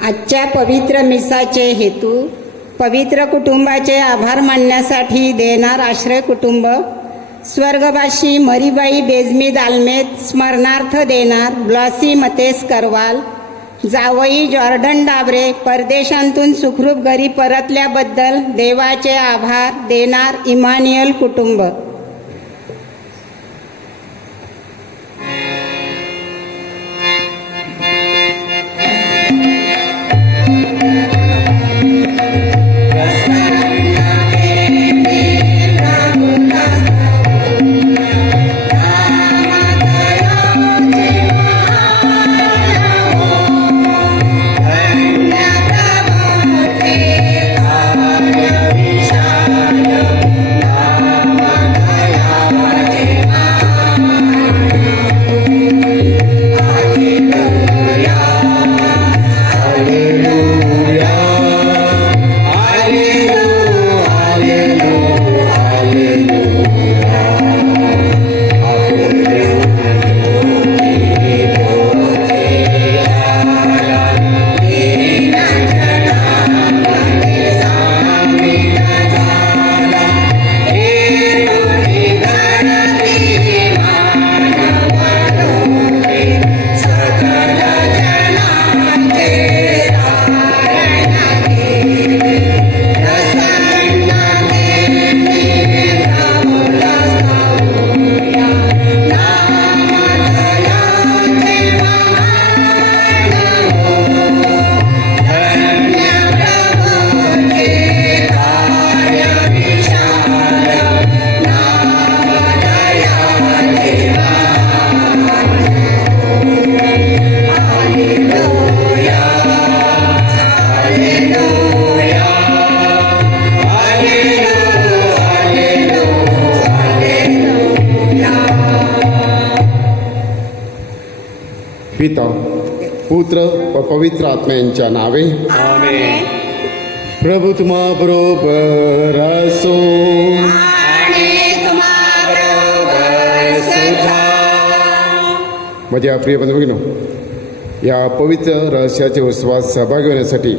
आजच्या पवित्र मिसाचे हेतू पवित्र कुटुंबाचे आभार मानण्यासाठी देणार आश्रय कुटुंब स्वर्गवासी मरीबाई बेजमी दालमेत स्मरणार्थ देणार ब्लॉसी मतेस करवाल जावई जॉर्डन डाबरे परदेशांतून सुखरूप घरी परतल्याबद्दल देवाचे आभार देणार इमानियल कुटुंब. पिता पुत्र व पवित्र आत्मा यांच्या नावे आमेन. प्रभू तुम्हा बरोबर असो. माझ्या प्रिय बंधू या पवित्र रहस्याचे उत्सवात सहभागी होण्यासाठी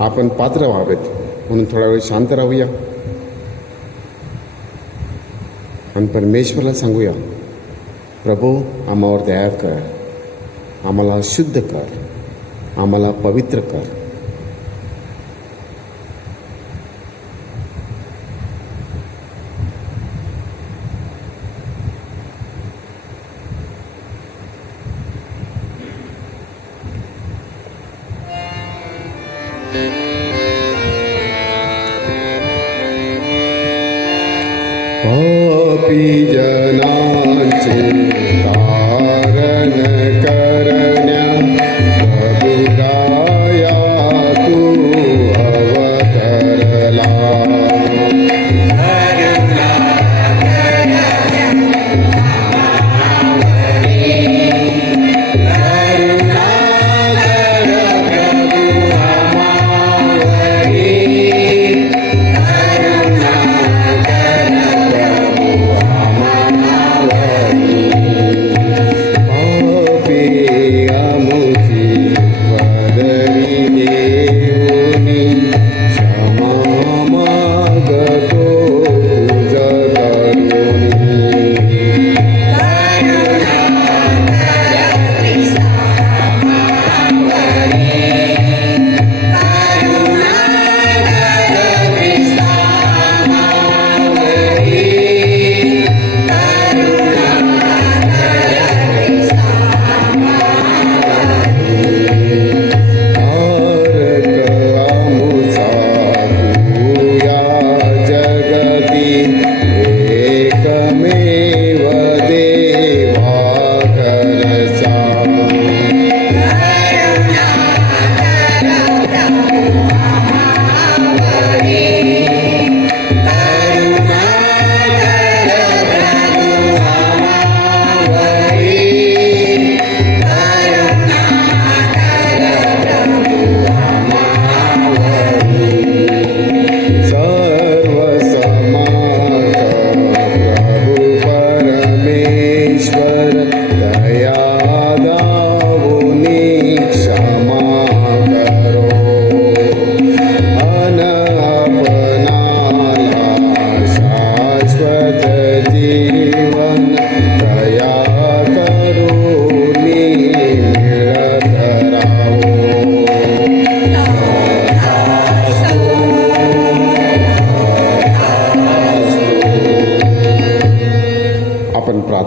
आपण पात्र व्हावेत म्हणून थोडा वेळ शांत राहूया आणि परमेश्वराला सांगूया, प्रभू आम्हावर दया कर, आम्हाला शुद्ध कर, आम्हाला पवित्र कर. पापी जनांचे तारण करण्या प्रभुराया तू अवतरला.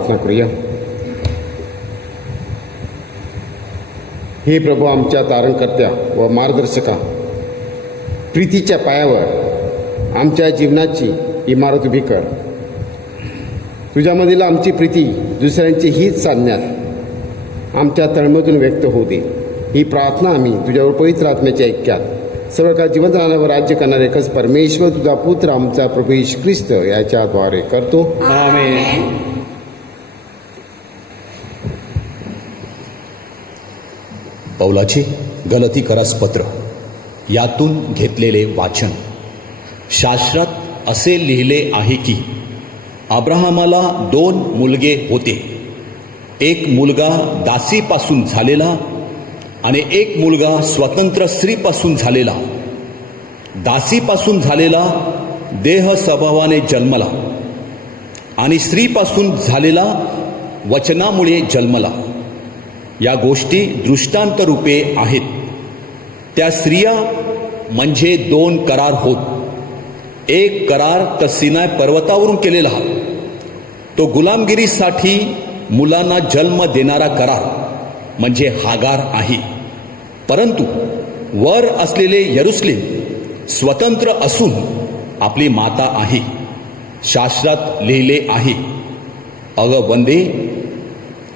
प्रार्थना करूया. हे प्रभू, आमच्या तारणकर्त्या व मार्गदर्शका, प्रीतीच्या पायावर आमच्या जीवनाची इमारत उभी कर. तुझ्यामधील आमची प्रीती दुसऱ्यांची हीच साधण्यात आमच्या तळमधून व्यक्त होऊ दे. ही प्रार्थना आम्ही तुझ्यावर पवित्र आत्म्याच्या ऐक्यात सर्व काळ जिवंत राहण्यावर राज्य करणारे एकच परमेश्वर, तुझा पुत्र आमचा प्रभू येशू ख्रिस्त याच्याद्वारे करतो. आमेन. पौलाचे गलतीकरास पत्र यातून घेतलेले वाचन. शास्त्रात असे लिहिले आहे की अब्राहमाला 2 मुलगे होते. एक मुलगा दासीपासून झालेला आणि एक मुलगा स्वतंत्र स्त्रीपासून झालेला. दासीपासून झालेला देह स्वभावाने जन्मला आणि स्त्रीपासून झालेला वचनामुळे जन्मला. या गोष्टी दृष्टांत रूपे आहेत. त्या स्त्रिया म्हणजे 2 करार होत. एक करार तर सिनाय पर्वतावरून केलेला, तो गुलामगिरीसाठी मुलांना जन्म देणारा करार म्हणजे हागार आहे. परंतु वर असलेले यरुशलेम स्वतंत्र असून आपली माता आहे. शास्त्रात लिहिले आहे, अग वंदे,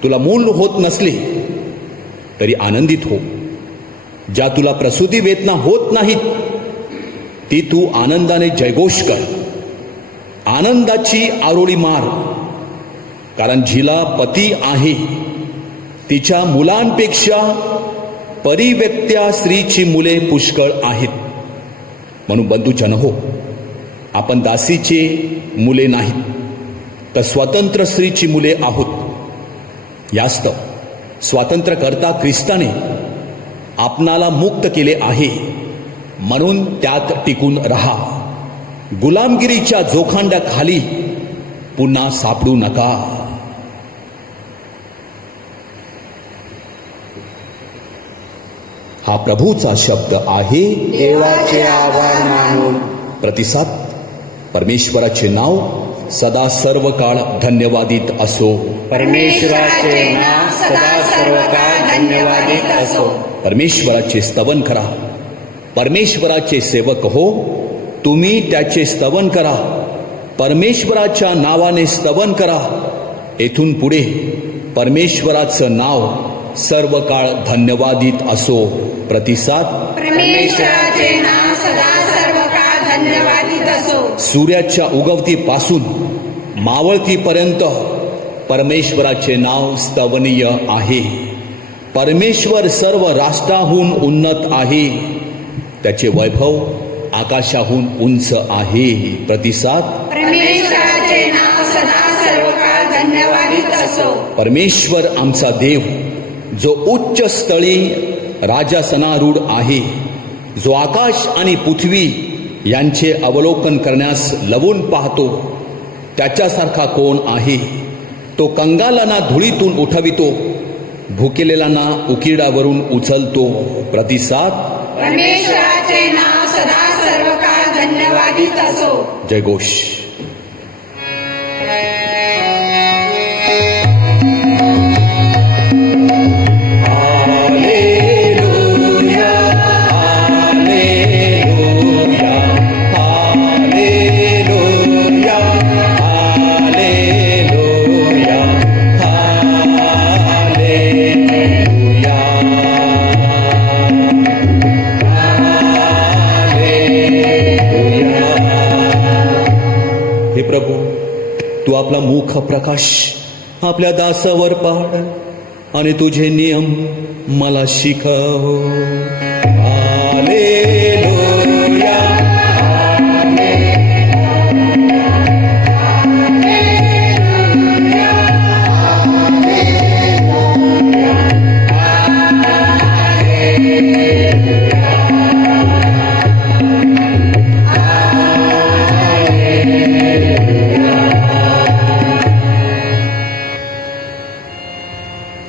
तुला मूल होत नसले तरी आनंदित हो. ज्या तुला प्रसूती वेदना होत नाहीत ती तू आनंदाने जयघोष कर. आनंदाची आरोळी मार, कारण जिला पती आहे तिच्या मुलांपेक्षा परिव्यक्त्या स्त्रीची मुले पुष्कळ आहेत. म्हणून बंधूजन हो, आपण दासीचे मुले नाहीत तर स्वतंत्र स्त्रीची मुले आहोत. यास्तव स्वातंत्र्यकर्ता ख्रिस्ताने आपणाला मुक्त केले आहे, म्हणून त्यात टिकून राहा. गुलामगिरीच्या जोखांडाखाली पुन्हा सापडू नका. हा प्रभूचा शब्द आहे. देवाचे आभार मानून. प्रतिसाद. परमेश्वराचे नाव सदा सर्व काळ धन्यवादित असो. परमेश्वराचे नाव सदा सर्व काळ धन्यवादित असो. परमेश्वराचे स्तवन करा. परमेश्वराचे सेवक हो, तुम्ही त्याचे स्तवन करा. परमेश्वराच्या नावाने स्तवन करा. येथून पुढे परमेश्वराचं नाव सर्व काळ धन्यवादित असो. प्रतिसाद. परमेश्वराचे नाव सदा सर्व काळ धन्यवादित असो. सूर्याच्या उगवतीपासून मावळतीपर्यंत परमेश्वराचे नाव स्तवनीय आहे. परमेश्वर सर्व राष्ट्राहून उन्नत आहे. त्याचे वैभव आकाशाहून उंच आहे. प्रतिसाद. परमेश्वराचे नाव सदा सर्व काळ धन्यवादित असो. परमेश्वर आमचा देव, जो उच्च स्थळी राजासनारूढ आहे, जो आकाश आणि पृथ्वी यांचे अवलोकन करण्यास लवून पाहतो, त्याच्यासारखा कोण आहे? तो कंगालांना धुळीतून उठवितो, भुकेलेल्यांना उकिरड्यावरून उचलतो. प्रतिसाद. परमेश्वराचे नाव सदा सर्व काळ धन्यवादित असो. जयघोष. हे प्रभू, तू आपला मुख प्रकाश आपल्या दासावर पाड आणि तुझे नियम मला शिकव. हालेलुया.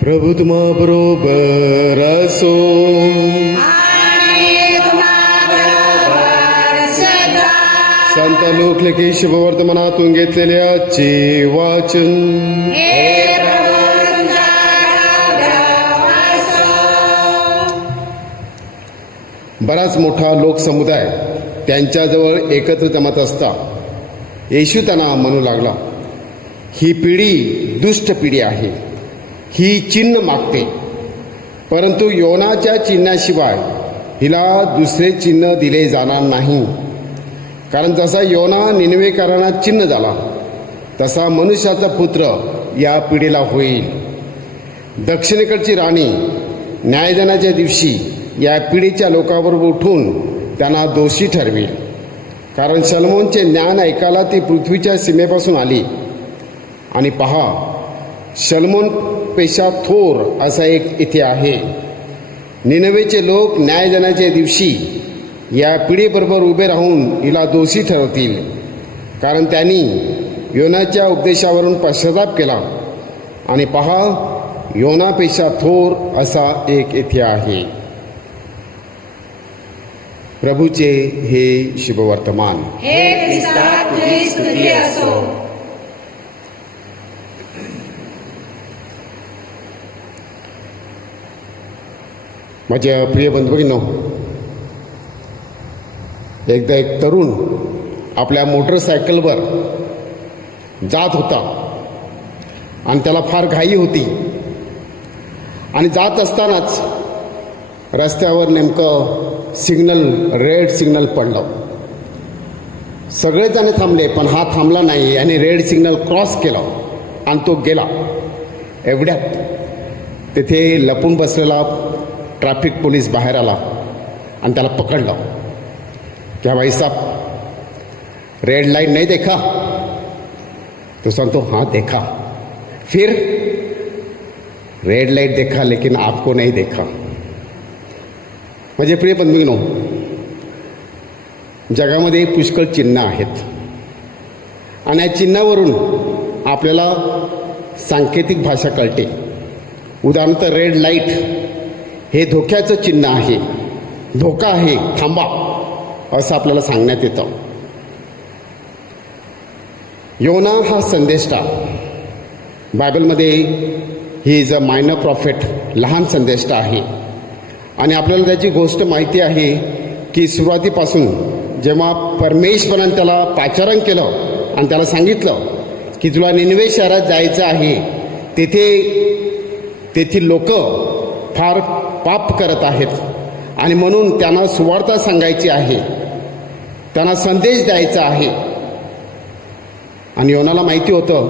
प्रभु तुम्हा बरोबर असो. लोकलेखी शुभवर्तमानातून घेतलेले आजचे वाचन. हे प्रभू तुझा आग्रह असो. बराच मोठा लोकसमुदाय त्यांच्याजवळ एकत्र जमत असता येशू त्यांना म्हणू लागला, ही पिढी दुष्ट पिढी आहे. ही चिन्ह मागते, परंतु योनाच्या चिन्हाशिवाय हिला दुसरे चिन्ह दिले जाणार नाही. कारण जसा योना निनवेकरांना चिन्ह झाला, तसा मनुष्याचा पुत्र या पिढीला होईल. दक्षिणेकडची राणी न्यायदानाच्या दिवशी या पिढीच्या लोकांबरोबर उठून त्यांना दोषी ठरवेल. कारण शलोमोनचे ज्ञान ऐकायला ती पृथ्वीच्या सीमेपासून आली. आणि पहा, शलोमोनपेक्षा थोर असा एक इथे आहे. निनवेचे लोक न्यायदानाच्या दिवशी या पिढीबरोबर उभे राहून हिला दोषी ठरवतील. कारण त्यांनी योनाच्या उपदेशावरून पश्चाताप केला. आणि पहा, योनापेक्षा थोर असा एक इथे आहे. प्रभूचे हे शुभवर्तमान. हे ख्रिस्ता तुझी स्तुती असो. माझ्या प्रिय बंधूंनो, एकदा एक तरुण आपल्या मोटरसायकलवर जात होता आणि त्याला फार घाई होती. आणि जात असतानाच रस्त्यावर नेमकं रेड सिग्नल पडलं. सगळेजण थांबले, पण हा थांबला नाही आणि रेड सिग्नल क्रॉस केला आणि तो गेला. एवढ्यात तिथे लपून बसलेला ट्रॅफिक पोलीस बाहेर आला आणि त्याला पकडलं. क्या भाई साहब, रेड लाइट नहीं देखा? तो सांगतो, हाँ देखा. फिर रेड लाइट देखा लेकिन आपको नहीं देखा. माझे प्रिय बंधूंनो, जगामध्ये पुष्कळ चिन्ह आहेत आणि या चिन्हावरून आपल्याला सांकेतिक भाषा कळते. उदाहरणार्थ रेड लाईट हे धोक्याचं चिन्ह आहे. धोका आहे, थांबा, असं आपल्याला सांगण्यात येतं. योना हा संदेष्टा बायबलमध्ये he is a minor profit, लहान संदेष्टा आहे. आणि आपल्याला त्याची गोष्ट माहिती आहे की सुरुवातीपासून जेव्हा परमेश्वराने त्याला पाचारण केलं आणि त्याला सांगितलं की तुला निनवे शहरात जायचं आहे, तेथील लोक फार पाप करत आहेत आणि म्हणून त्यांना सुवार्ता सांगायची आहे, त्यांना संदेश द्यायचा आहे. आणि योनाला माहिती होतं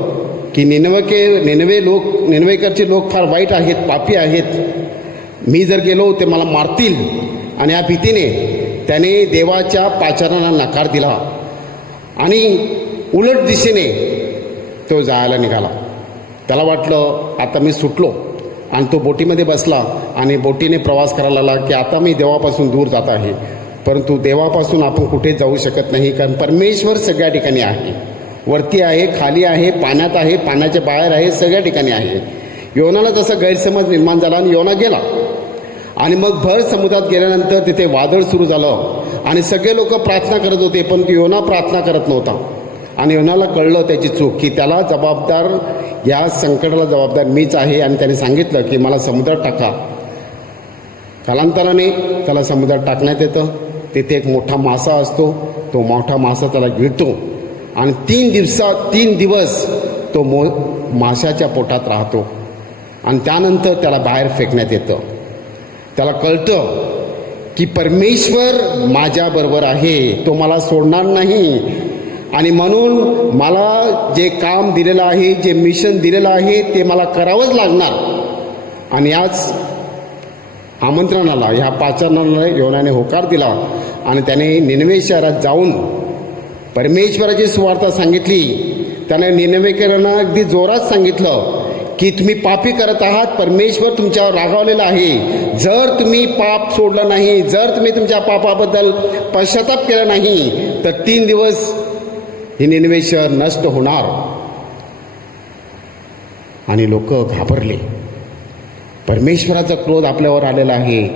की निनवेकरचे लोक फार वाईट आहेत, पापी आहेत. मी जर गेलो ते मला मारतील. आणि या भीतीने त्याने देवाच्या पाचारणाला नकार दिला आणि उलट दिशेने तो जायला निघाला. त्याला वाटलं आता मी सुटलो, आणि तो बोटीमध्ये बसला आणि बोटीने प्रवास करायला लागला की आता मी देवापासून दूर जात आहे. परंतु देवापासून आपण कुठे जाऊ शकत नाही, कारण परमेश्वर सगळ्या ठिकाणी आहे. वरती आहे, खाली आहे, पाण्यात आहे, पाण्याच्या बाहेर आहे, सगळ्या ठिकाणी आहे. योनाला जसा गैरसमज निर्माण झाला आणि योना गेला. आणि मग भर समुद्रात गेल्यानंतर तिथे वादळ सुरू झालं आणि सगळे लोक प्रार्थना करत होते, पण योना प्रार्थना करत नव्हता. आणि योनाला कळलं त्याची चूक, की त्याला जबाबदार, या संकटाला जबाबदार मीच आहे. आणि त्याने सांगितलं की मला समुद्रात टाका. कालांतराने त्याला समुद्रात टाकण्यात येतं. तिथे एक मोठा मासा असतो, तो मोठा मासा त्याला गिळतो आणि 3 दिवस तो माशाच्या पोटात राहतो. आणि त्यानंतर त्याला बाहेर फेकण्यात येतं. त्याला कळतं की परमेश्वर माझ्याबरोबर आहे, तो मला सोडणार नाही. आणि म्हणून मला जे काम दिलेलं आहे, जे मिशन दिलेलं आहे, ते मला करावंच लागणार. आणि याच आमंत्रणाला, ह्या पाचारणाला योनाने होकार दिला आणि त्याने निनवे शहरात जाऊन परमेश्वराची सुवार्ता सांगितली. त्याने निनवेकरांना अगदी जोरात सांगितलं की तुम्ही पापी करत आहात, परमेश्वर तुमच्यावर रागावलेला आहे. जर तुम्ही पाप सोडलं नाही, जर तुम्ही तुमच्या पापाबद्दल पश्चाताप केला नाही, तर 3 दिवस हे निनवे शहर नष्ट होणार. आणि लोक घाबरले. परमेश्वराचा क्रोध आपल्यावर आलेला आहे.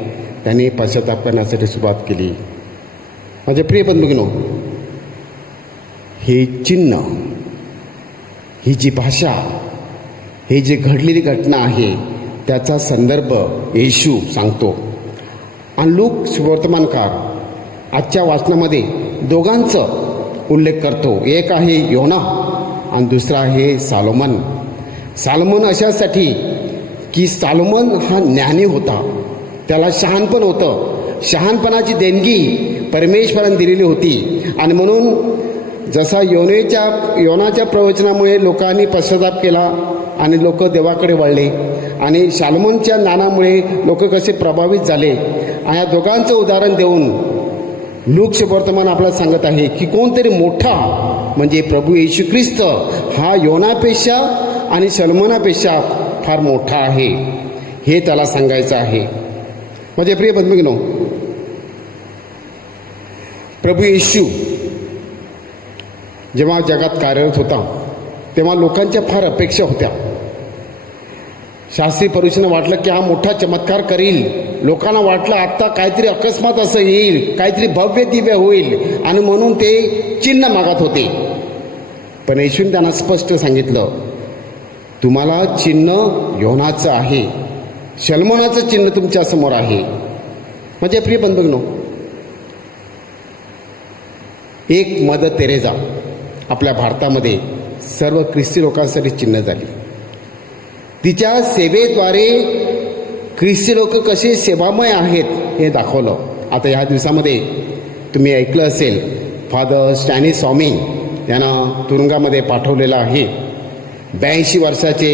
त्यांनी पश्चाताप करण्यासाठी सुरुवात केली. माझे प्रिय बंधूंनो, हे चिन्ह, ही जी भाषा, हे जे घडलेली घटना आहे त्याचा संदर्भ येशू सांगतो. आणि लूक सुवर्तमानकार आजच्या वाचनामध्ये दोघांचं उल्लेख करतो. एक आहे योना आणि दुसरा आहे सालोमन. सालोमन अशासाठी की सालोमन हा ज्ञानी होता, त्याला शहाणपण होतं. शहाणपणाची देणगी परमेश्वराने दिलेली होती. आणि म्हणून जसा योनाच्या प्रवचनामुळे लोकांनी पश्चाताप केला आणि लोक देवाकडे वळले, आणि शालोमोनच्या ज्ञानामुळे लोक कसे प्रभावित झाले, आणि या दोघांचं उदाहरण देऊन लूक सुवर्तमान आपल्याला सांगत आहे की कोणतरी मोठा म्हणजे प्रभू येशू ख्रिस्त हा योनापेक्षा आणि सलमोनापेक्षा फार मोठा आहे, हे त्याला सांगायचं आहे. माझे प्रिय बंधूंनो, प्रभू येशू जेव्हा जगात कार्यरत होता तेव्हा लोकांच्या फार अपेक्षा होत्या. शास्त्री परुषांना वाटलं की हा मोठा चमत्कार करील. लोकांना वाटलं आत्ता काहीतरी अकस्मात असं येईल, काहीतरी भव्य दिव्य होईल, आणि म्हणून ते चिन्ह मागत होते. पण येशूने त्यांना स्पष्ट सांगितलं, तुम्हाला चिन्ह योनाचं आहे, शलमोनाचं चिन्ह तुमच्या समोर आहे. माझे प्रिय बंधूंनो, एक मदर तेरेसा आपल्या भारतामध्ये सर्व ख्रिस्ती लोकांसाठी चिन्ह झाली. तिच्या सेवेद्वारे ख्रिस्ती लोक कसे सेवामय आहेत हे दाखवलं. आता ह्या दिवसामध्ये तुम्ही ऐकलं असेल, फादर स्टॅनी स्वामी यांना तुरुंगामध्ये पाठवलेलं आहे. 82 वर्षाचे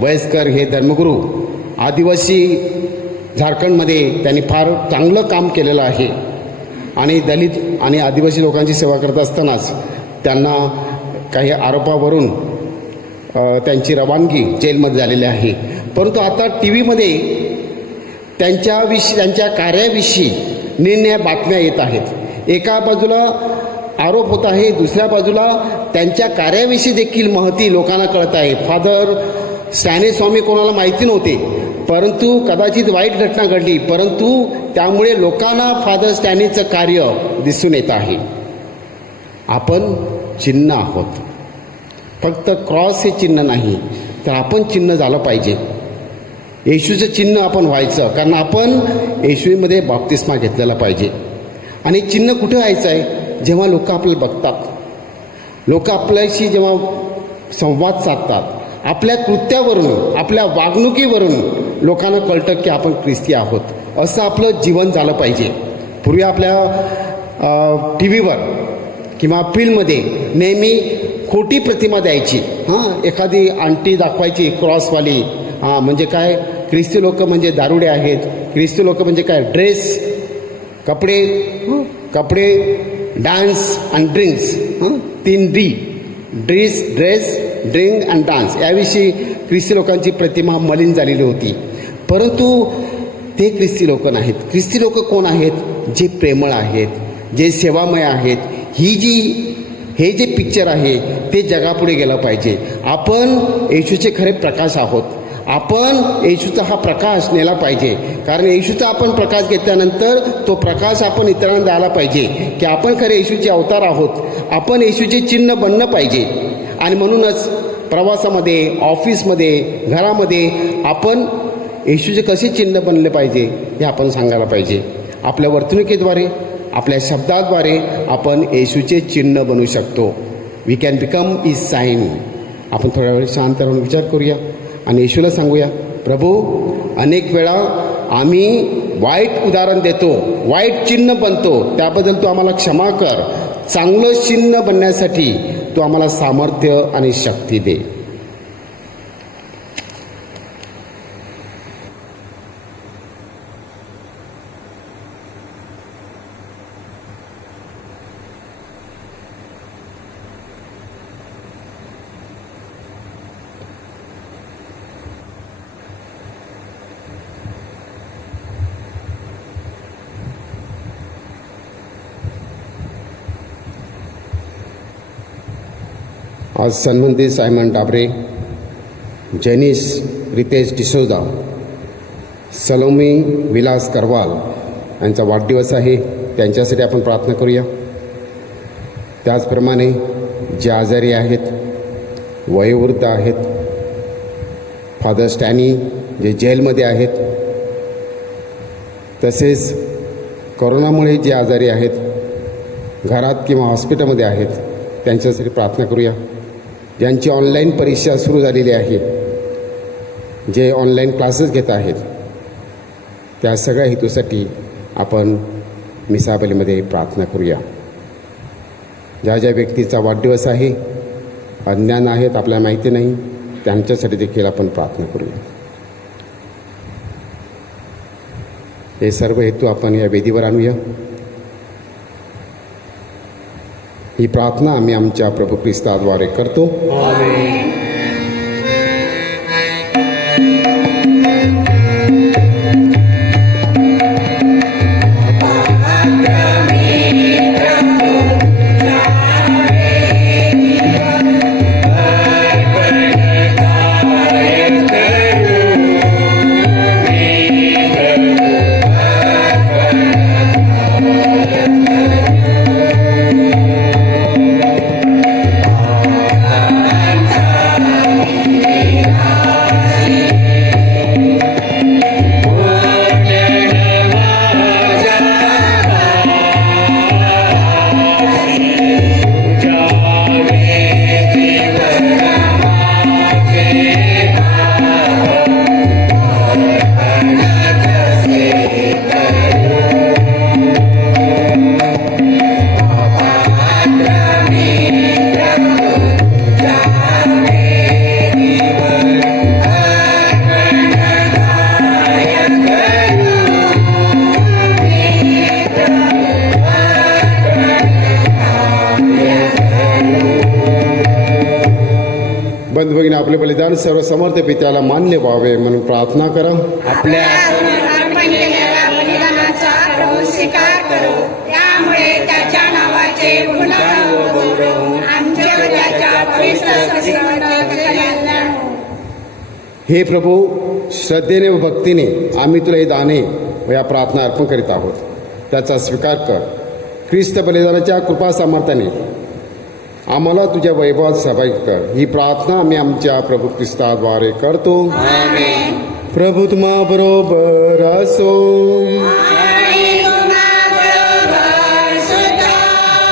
वयस्कर हे धर्मगुरू आदिवासी झारखंडमध्ये त्यांनी फार चांगलं काम केलेलं आहे. आणि दलित आणि आदिवासी लोकांची सेवा करत असतानाच त्यांना काही आरोपावरून त्यांची रवानगी जेलमध्ये झालेली आहे. परंतु आता टी व्हीमध्ये त्यांच्या कार्याविषयी निर्णय बातम्या येत आहेत. एका बाजूला आरोप होत आहे, दुसऱ्या बाजूला त्यांच्या कार्याविषयी देखील महती लोकांना कळत आहे. फादर स्टॅनी स्वामी कोणाला माहिती नव्हते, परंतु कदाचित वाईट घटना घडली, परंतु त्यामुळे लोकांना फादर स्टॅनीचं कार्य दिसून येत आहे. आपण चिन्ह आहोत, फक्त क्रॉस हे चिन्ह नाही, तर आपण चिन्ह झालं पाहिजे. येशूचं चिन्ह आपण व्हायचं, कारण आपण येशूमध्ये बाप्तिस्मा घेतलेला पाहिजे. आणि चिन्ह कुठे व्हायचं आहे? जेव्हा लोक आपल्याला बघतात, लोक आपल्याशी जेव्हा संवाद साधतात, आपल्या कृत्यावरून, आपल्या वागणुकीवरून लोकांना कळतं की आपण ख्रिस्ती आहोत. असं आपलं जीवन झालं पाहिजे. पूर्वी आपल्या टी व्हीवर किंवा फिल्ममध्ये नेहमी खोटी प्रतिमा द्यायची. एखादी आंटी दाखवायची क्रॉसवाली, म्हणजे काय, ख्रिस्ती लोक म्हणजे दारुडे आहेत, ख्रिस्ती लोक म्हणजे काय, ड्रेस, कपडे, डान्स आणि drinks, 3 D, dress, drink and dance, याविषयी ख्रिस्ती लोकांची प्रतिमा मलिन झालेली होती. परंतु ते ख्रिस्ती लोक नाहीत. ख्रिस्ती लोक कोण आहेत? जे प्रेमळ आहेत, जे सेवामय आहेत. हे जे पिक्चर आहे ते जगापुढे गेलं पाहिजे. आपण येशूचे खरे प्रकाश आहोत. आपण येशूचा हा प्रकाश नेला पाहिजे, कारण येशूचा आपण प्रकाश घेतल्यानंतर तो प्रकाश आपण इतरांना द्यायला पाहिजे की आपण खरे येशूचे अवतार आहोत. आपण येशूचे चिन्ह बनलं पाहिजे. आणि म्हणूनच प्रवासामध्ये, ऑफिसमध्ये, घरामध्ये आपण येशूचे कसे चिन्ह बनले पाहिजे हे आपण सांगायला पाहिजे. आपल्या वर्तणुकीद्वारे, आपल्या शब्दाद्वारे आपण येशूचे चिन्ह बनवू शकतो. We can become his sign. आपण थोड्या वेळ शांत राहून विचार करूया आणि येशूला सांगूया, प्रभू, अनेक वेळा आम्ही वाईट उदाहरण देतो, वाईट चिन्ह बनतो, त्याबद्दल तू आम्हाला क्षमा कर. चांगलं चिन्ह बनण्यासाठी तू आम्हाला सामर्थ्य आणि शक्ती दे. आज सन्मंती सायमन डाबरे, जेनिस रितेश डिसोजा, सलोमी विलास करवाल यांचा वाढदिवस आहे. त्यांच्यासाठी आपण प्रार्थना करूया. त्याचप्रमाणे जे आजारी आहेत, वयोवृद्ध आहेत, फादर स्टॅनी जे जेलमध्ये आहेत, तसेच कोरोनामुळे जे आजारी आहेत, घरात किंवा हॉस्पिटलमध्ये आहेत, त्यांच्यासाठी प्रार्थना करूया. ज्यांची ऑनलाईन परीक्षा सुरू झालेली आहे, जे ऑनलाईन क्लासेस घेत आहेत, त्या सगळ्या हेतूसाठी आपण मिसाबलीमध्ये प्रार्थना करूया. ज्या ज्या व्यक्तीचा वाढदिवस आहे, अज्ञान आहेत, आपल्याला माहिती नाही, त्यांच्यासाठी देखील आपण प्रार्थना करूया. हे सर्व हेतू आपण या वेदीवर आणूया. ही प्रार्थना आम्ही आमच्या प्रभू ख्रिस्ताद्वारे करतो. बंधुभगिनी, आपले बलिदान सर्व समर्थ पित्याला मान्य व्हावे म्हणून प्रार्थना करा. आपल्या अर्पण केलेल्या बलिदानाचा प्रभू स्वीकार करो. त्यामुळे त्याच्या नावाचे गुणगान व गौरव आमच्या त्याच्या पवित्र सत्संगात कल्याण हो. हे प्रभू, श्रद्धेने व भक्तीने आम्ही तुला हे दाने व या प्रार्थना अर्पण करीत आहोत. त्याचा स्वीकार कर. ख्रिस्त बलिदानाच्या कृपा सामर्थ्याने आम्हाला तुझ्या वैभवात सहभागी कर. ही प्रार्थना आम्ही आमच्या प्रभू ख्रिस्ताद्वारे करतो. प्रभू तुम्हा बरोबर असो.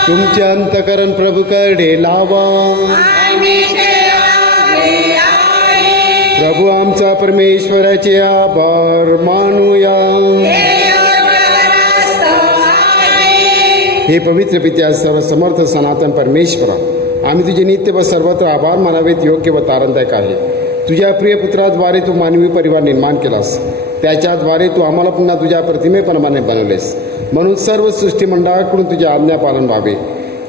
तुमचे अंतकरण प्रभूकडे लावा. प्रभू आमचा परमेश्वराचे आभार मानूया. हे पवित्र पित्या, सर्व समर्थ सनातन परमेश्वरा, आम्ही तुझे नित्य व सर्वत्र आभार मानावेत योग्य व तारणदायक आहे. तुझ्या प्रिय पुत्राद्वारे तू मानवी परिवार निर्माण केलास. त्याच्याद्वारे तू आम्हाला पुन्हा तुझ्या प्रतिमेप्रमाणे बनवलेस. म्हणून सर्व सृष्टीमंडळाकडून तुझे आज्ञापालन व्हावे,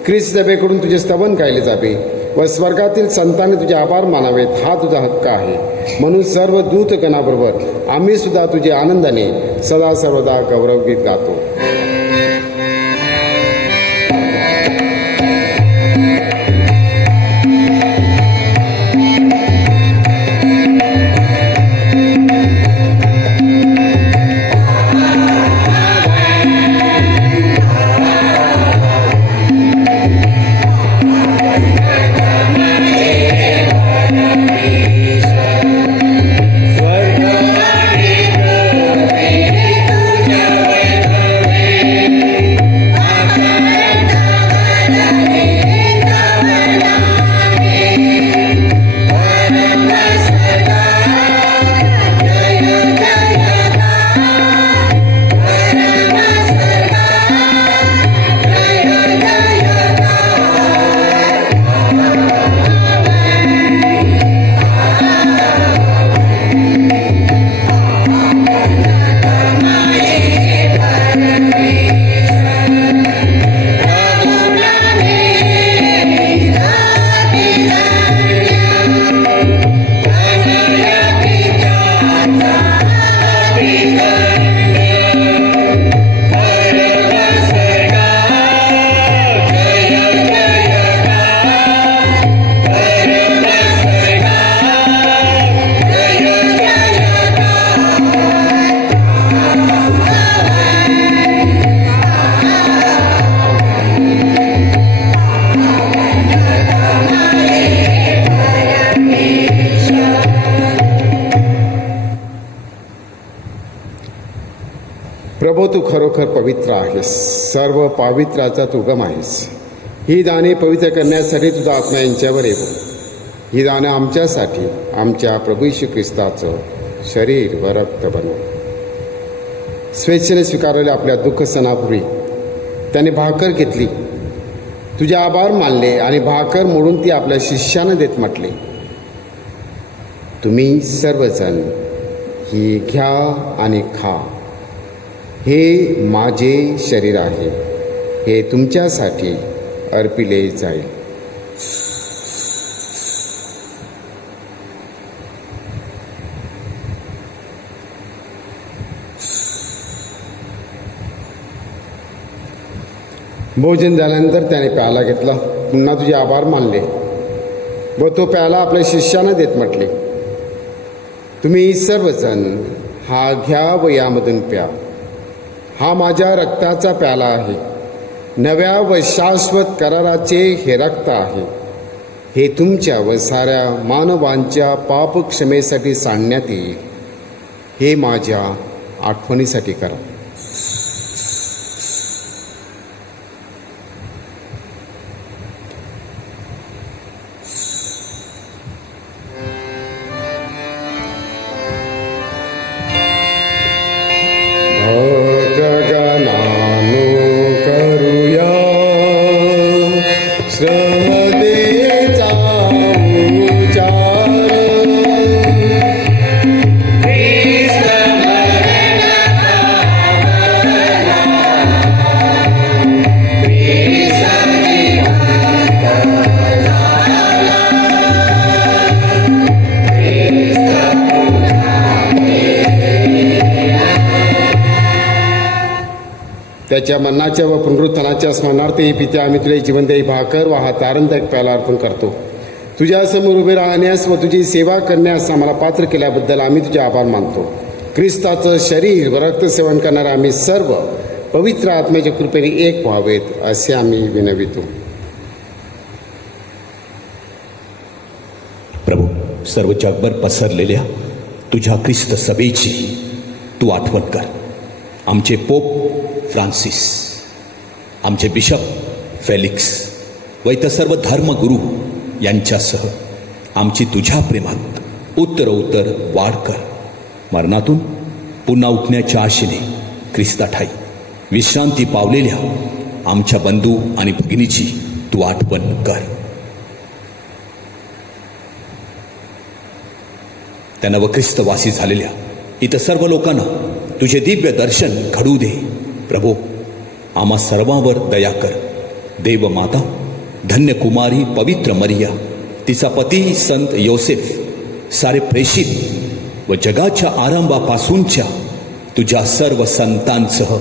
ख्रिस्त सभेकडून तुझे स्तवन गायले जावे व स्वर्गातील संतांनी तुझे आभार मानावेत, हा तुझा हक्क आहे. म्हणून सर्व दूतगणाबरोबर आम्ही सुद्धा तुझे आनंदाने सदा सर्वदा गौरवगीत गातो. खरोखर पवित्र आहेस. सर्व पावित्र्याचा तू उगम आहेस. ही दाने पवित्र करण्यासाठी तुझा आत्मा यांच्यावर येतो. ही दानं आमच्यासाठी आमच्या प्रभू येशू ख्रिस्ताचं शरीर व रक्त बनव. स्वेच्छेने स्वीकारलेल्या आपल्या दुःख सणापूर्वी त्याने भाकर घेतली, तुझे आभार मानले आणि भाकर मोडून ती आपल्या शिष्यांना देत म्हटले, तुम्ही सर्वजण ही घ्या आणि खा. हे माझे शरीर आहे, हे तुमच्यासाठी अर्पिले जाईल. भोजन झाल्यानंतर त्याने प्याला घेतला, पुन्हा तुझे आभार मानले व तो प्याला आपल्या शिष्यांना देत म्हटले, तुम्ही सर्वजण हा घ्या व यामधून प्या. हा माझ्या रक्ताचा प्याला आहे, नव्या व शाश्वत कराराचे हे रक्त आहे. हे तुमच्या व साऱ्या मानवांच्या पापक्षमेसाठी सांडण्यात येईल. हे माझ्या आठवणीसाठी करा. गगनानु करूया श्रमदेचा उच्चार. त्याच्या मरणाच्या व पुनरुत्थानाच्या स्मरणार्थ ही पित्या आम्ही तुला जीवनदायी भाकर व हा तारणदायक प्याला अर्पण करतो. तुझ्यासमोर उभे राहण्यास व तुझी सेवा करण्यास आम्हाला पात्र केल्याबद्दल आम्ही तुझे आभार मानतो. ख्रिस्ताचं शरीर व रक्त सेवन करणारे आम्ही सर्व पवित्र आत्म्याच्या कृपेने एक व्हावेत असे आम्ही विनवितो. प्रभू, सर्व जगभर पसरलेल्या तुझ्या ख्रिस्त सभेची तू आठवण कर. आमचे पोप फ्रान्सिस, आमचे बिशप फेलिक्स व इतर सर्व धर्मगुरू यांच्यासह आमची तुझ्या प्रेमात उत्तरोत्तर वाढ कर. मरणातून पुन्हा उठण्याच्या आशेने ख्रिस्ताठाई विश्रांती पावलेल्या आमच्या बंधू आणि भगिनीची तू आठवण कर. त्यांना व ख्रिस्तवासी झालेल्या इतर सर्व लोकांना तुझे दिव्य दर्शन घडू दे. प्रभू, आम्हा सर्वांवर दया कर. देव माता, धन्य कुमारी पवित्र मरिया, तिचा पती संत योसेफ, सारे प्रेषित व जगाच्या आरंभापासूनच्या तुझ्या सर्व संतांसह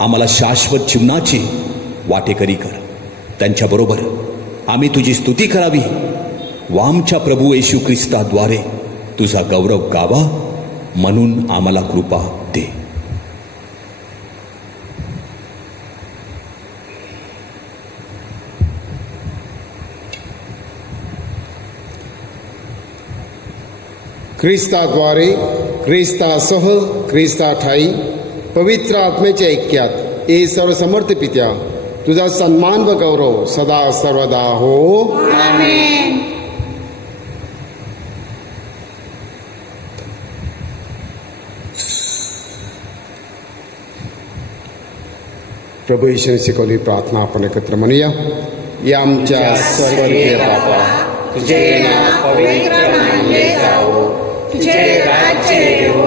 आम्हाला शाश्वत जीवनाची वाटेकरी कर. त्यांच्याबरोबर आम्ही तुझी स्तुती करावी व आमच्या प्रभू येशू ख्रिस्ताद्वारे तुझा गौरव गावा म्हणून आम्हाला कृपा दे. ख्रिस्ताद्वारे, ख्रिस्तासह, ख्रिस्ताठाई पवित्र आत्म्याच्या ऐक्यात ए सर्वसमर्थ पित्या, तुझा सन्मान व गौरव सदा सर्वदा हो. आमेन. प्रभू येशूने शिकवली प्रार्थना आपण एकत्र म्हणूया. या आमच्या स्वर्गीय बाबा, तुझे नाव पवित्र मानले जावो, तुझे राज्य येवो,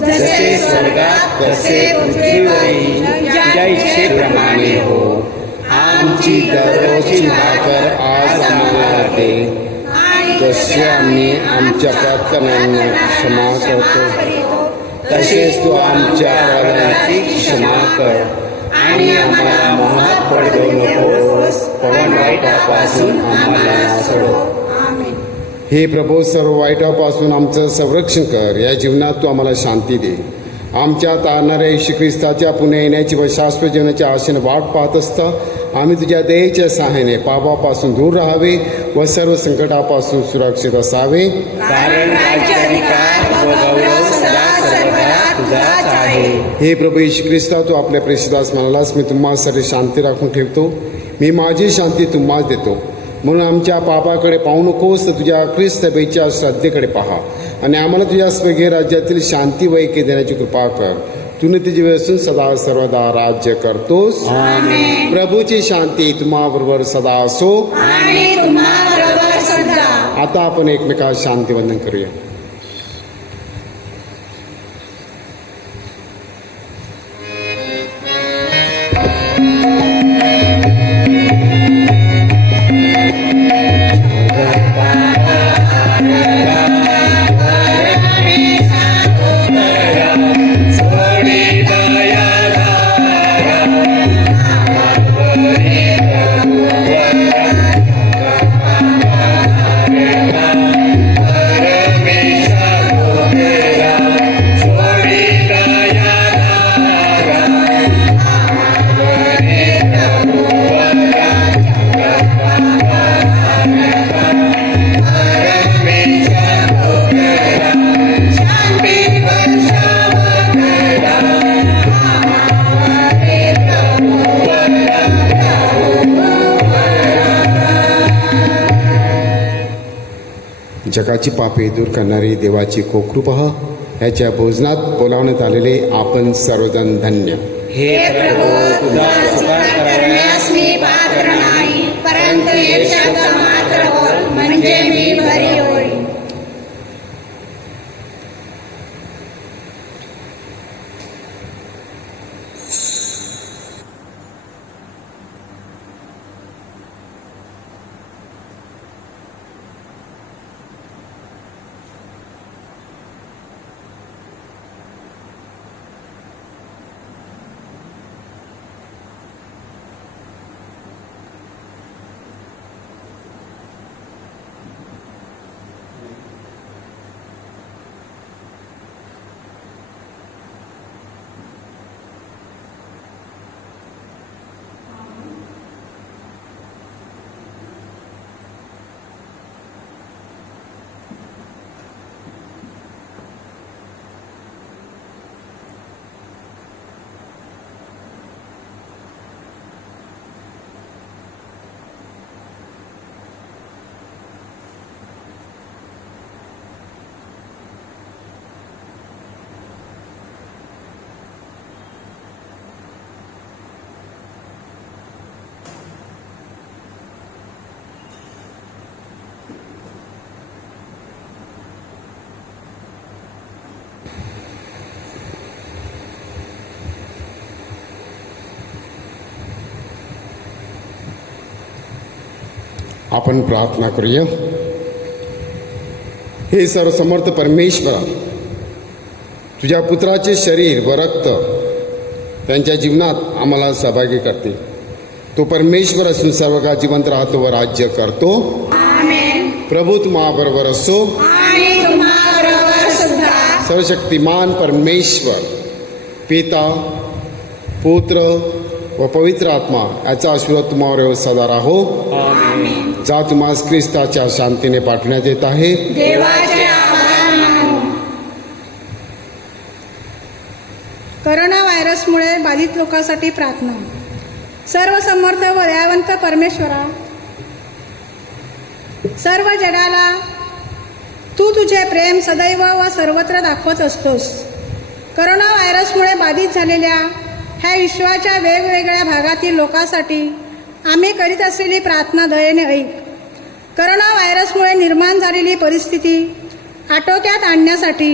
जसे स्वर्गात तसे पृथ्वीवरही तुझ्या इच्छेप्रमाणे हो. आमची दररोजची भाकर आज आम्हाला दे, जसे आम्ही आमच्या प्रार्थनांना क्षमा करतो, तसेच तू आमच्या अपराधांची क्षमा कर आणि आम्हाला मोहात पडू नकोस, पण वाईटापासून आम्हाला सोडव. आमेन. हे प्रभू, सर्व वाईटापासून आमचं संरक्षण कर. या जीवनात तू आम्हाला शांती दे. आमच्या तारणाऱ्या येशू ख्रिस्ताच्या पुन्हा येण्याची व शाश्वत जीवनाच्या आशेने वाट पाहत असता आम्ही तुझ्या दयेच्या सहाय्याने पापापासून दूर राहावे व सर्व संकटापासून सुरक्षित असावे. कारण राज्य, अधिकार व गौरव सदा सर्वदा तुझाच आहे. आहे. हे प्रभू येशू ख्रिस्ता, तू आपल्या प्रेषदास म्हणालास, मी तुम्हासाठी शांती राखून ठेवतो, मी माझी शांती तुम्हास देतो. म्हणून आमच्या पापाकडे पाहू नकोस, तर तुझ्या ख्रिस्तबेच्या श्रद्धेकडे पहा आणि आम्हाला तुझ्या स्वर्गीय राज्यातील शांती व ऐक्य देण्याची कृपा कर. तू नित्यजीवी असून सदा सर्वदा राज्य करतोस. आमेन. प्रभूची शांती तुम्हाबरोबर सदा असो. आणि तुम्हाबरोबर सुद्धा. आता आपण एकमेकास शांतीवंदन करूया. जगाची पापे दूर करणारी देवाची कोकृपा ह्याच्या भोजनात बोलावण्यात आलेले आपण सर्वजण धन्य. हे प्रभू, तुझा स्वीकार करण्यास मी पात्र नाही, परंतु एक शब्द मात्र बोल, म्हणजे मी बरी होईल. आपण प्रार्थना करूया. हे सर्वसमर्थ परमेश्वरा, तुझ्या पुत्राचे शरीर व रक्त त्यांच्या जीवनात आम्हाला सहभागी करते. तो परमेश्वर असून सर्व काळ जिवंत राहतो व राज्य करतो. आमेन. प्रभू तुम्हाबरोबर असो. आणि तुम्हाबरोबर सुद्धा. सर्वशक्तिमान परमेश्वर पिता, पुत्र व पवित्र आत्मा याचा आशीर्वाद तुम्हावर सदा राहो. आमेन. जा तुम्हास ख्रिस्ताच्या शांतीने पाठवण्यात येत आहे. देवाचे आभार मानू. करोना व्हायरसमुळे बाधित लोकांसाठी प्रार्थना. सर्व समर्थ व दयावंत परमेश्वरा, सर्व जगाला तू तुझे प्रेम सदैव व सर्वत्र दाखवत असतोस. करोना व्हायरसमुळे बाधित झालेल्या ह्या विश्वाच्या वेगवेगळ्या भागातील लोकांसाठी आम्ही करीत असलेली प्रार्थना दयेने ऐक. करोना व्हायरसमुळे निर्माण झालेली परिस्थिती आटोक्यात आणण्यासाठी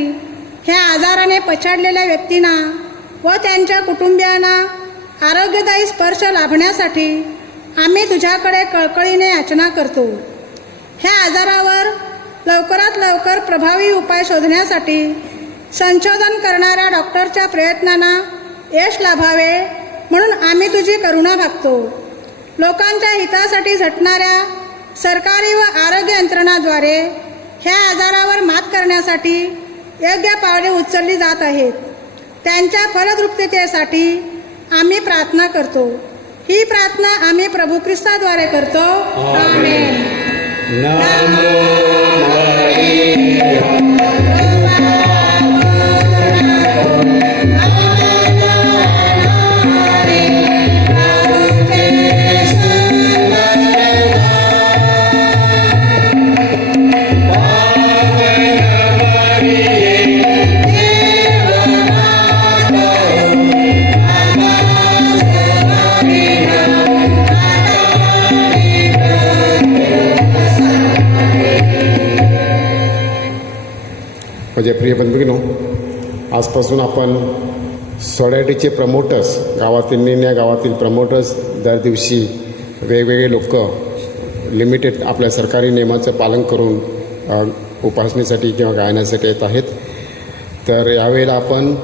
ह्या आजाराने पछाडलेल्या व्यक्तींना व त्यांच्या कुटुंबियांना आरोग्यदायी स्पर्श लाभण्यासाठी आम्ही तुझ्याकडे कळकळीने याचना करतो. ह्या आजारावर लवकरात लवकर प्रभावी उपाय शोधण्यासाठी संशोधन करणाऱ्या डॉक्टरच्या प्रयत्नांना यश लाभावे म्हणून आम्ही तुझी करुणा मागतो. लोकांच्या हितासाठी झटणाऱ्या सरकारी व आरोग्य यंत्रणाद्वारे ह्या आजारावर मात करण्यासाठी योग्य पावले उचलली जात आहेत. त्यांच्या फलद्रुपतेसाठी आम्ही प्रार्थना करतो. ही प्रार्थना आम्ही प्रभू ख्रिस्ताद्वारे करतो. आमेन. नमो आमेन. माझ्या प्रिय बंधूगिनो, आजपासून आपण सोसायटीचे प्रमोटर्स, गावातील निर्णय गावातील प्रमोटर्स दर दिवशी वेगवेगळे लोक लिमिटेड आपल्या सरकारी नियमाचं पालन करून उपासनेसाठी किंवा गायनासाठी येत आहेत. तर यावेळेला आपण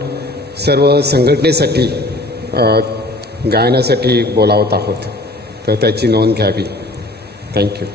सर्व संघटनेसाठी गायनासाठी बोलावत आहोत, तर त्याची नोंद घ्यावी. थँक्यू.